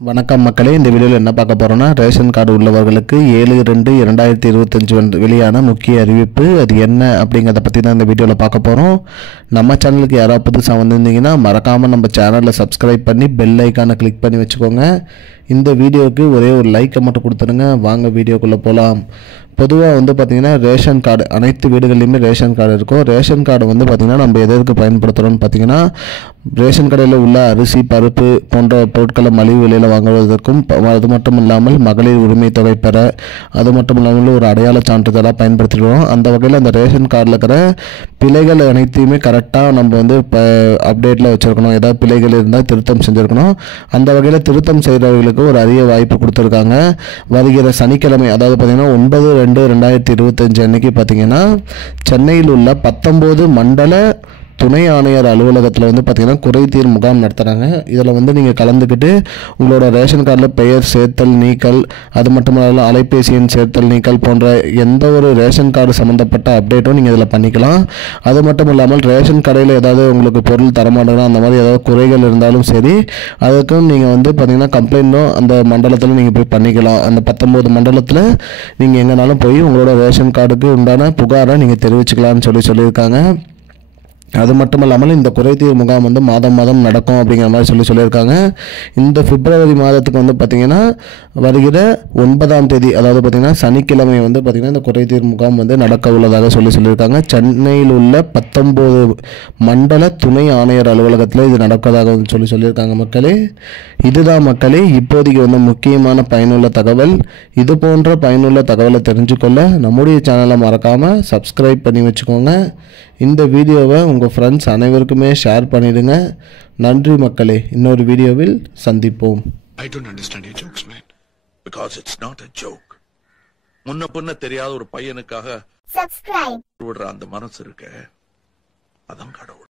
வணக்கம் மக்களே, இந்த வீடியோவில் என்ன பார்க்க போகிறோன்னா, ரேஷன் கார்டு உள்ளவர்களுக்கு 7/2/2025 வெளியான முக்கிய அறிவிப்பு. அது என்ன அப்படிங்கிறத பற்றி தான் இந்த வீடியோவில் பார்க்க போகிறோம். நம்ம சேனலுக்கு யாராவது புதுசாக வந்திருந்தீங்கன்னா மறக்காமல் நம்ம சேனலில் சப்ஸ்கிரைப் பண்ணி பெல் ஐக்கானை கிளிக் பண்ணி வச்சுக்கோங்க. இந்த வீடியோவுக்கு ஒரே ஒரு லைக்கை மட்டும் கொடுத்துருங்க. வாங்க வீடியோக்குள்ளே போகலாம். பொதுவாக பார்த்திங்கன்னா ரேஷன் கார்டு அனைத்து வீடுகள்லையுமே ரேஷன் கார்டு இருக்கும். ரேஷன் கார்டு பார்த்திங்கன்னா நம்ம எதற்கு பயன்படுத்துகிறோம்னு பார்த்திங்கன்னா, ரேஷன் கடையில் உள்ள அரிசி, பருப்பு போன்ற பொருட்களை மலிவு விலையில் வாங்குவதற்கும், அது மட்டும் இல்லாமல் மகளிர் உரிமை தொகை பெற, அது மட்டும் இல்லாமல் ஒரு அடையாள சான்றிதழாக பயன்படுத்திடுவோம். அந்த வகையில் அந்த ரேஷன் கார்டில் இருக்கிற பிழைகள் அனைத்தையுமே கரெக்டாக நம்ம இப்போ அப்டேட்டில் வச்சுருக்கணும். ஏதாவது பிழைகள் இருந்தால் திருத்தம் செஞ்சுருக்கணும். அந்த வகையில் திருத்தம் செய்கிறவர்களுக்கு ஒரு அரிய வாய்ப்பு கொடுத்துருக்காங்க. வருகிற சனிக்கிழமை, அதாவது பார்த்திங்கன்னா 9/2/2025 அன்னைக்கு பார்த்திங்கன்னா சென்னையில் உள்ள 19 மண்டல துணை ஆணையர் அலுவலகத்தில் பார்த்திங்கன்னா குறைதீர் முகாம் நடத்துகிறாங்க. இதில் நீங்கள் கலந்துக்கிட்டு உங்களோட ரேஷன் கார்டில் பெயர் சேர்த்தல், நீக்கல், அது மட்டும் இல்லாமல் அலைபேசி எண் சேர்த்தல், நீக்கல் போன்ற எந்த ஒரு ரேஷன் கார்டு சம்மந்தப்பட்ட அப்டேட்டும் நீங்கள் இதில் பண்ணிக்கலாம். அது மட்டும் இல்லாமல் ரேஷன் கடையில் ஏதாவது உங்களுக்கு பொருள் தரமாட்டேங்கன்னா அந்த மாதிரி ஏதாவது குறைகள் இருந்தாலும் சரி, அதுக்கும் நீங்கள் பார்த்திங்கன்னா கம்ப்ளைண்ட்டும் அந்த மண்டலத்தில் நீங்கள் போய் பண்ணிக்கலாம். அந்த 19 மண்டலத்தில் நீங்கள் எங்கேனாலும் போய் உங்களோட ரேஷன் கார்டுக்கு உண்டான புகாரை நீங்கள் தெரிவிச்சுக்கலாம்னு சொல்லியிருக்காங்க. அது மட்டும் இல்லாமல் இந்த குறைதீர் முகாம் மாதம் மாதம் நடக்கும் அப்படிங்கிற மாதிரி சொல்லியிருக்காங்க. இந்த பிப்ரவரி மாதத்துக்கு பார்த்திங்கன்னா வருகிற 9ஆம் தேதி, அதாவது பார்த்திங்கன்னா சனிக்கிழமை பார்த்திங்கன்னா இந்த குறைதீர் முகாம் நடக்க உள்ளதாக சொல்லியிருக்காங்க. சென்னையில் உள்ள 19 மண்டல துணை ஆணையர் அலுவலகத்தில் இது நடப்பதாக சொல்லியிருக்காங்க. மக்களே, இதுதான் மக்களே இப்போதைக்கு முக்கியமான பயனுள்ள தகவல். இது போன்ற பயனுள்ள தகவலை தெரிஞ்சுக்கொள்ள நம்முடைய சேனலை மறக்காமல் சப்ஸ்கிரைப் பண்ணி வச்சுக்கோங்க. இந்த வீடியோவை உங்கள் ஃப்ரெண்ட்ஸ் அனைவருக்குமே ஷேர் பண்ணிடுங்க. நன்றி மக்களே, இன்னொரு வீடியோவில் சந்திப்போம். I don't understand your jokes, man. Because it's not a joke. முன்ன பின்ன தெரியாத ஒரு பையனுக்காக subscribe விடுற அந்த மனசு இருக்க, அதான் கடவுள்.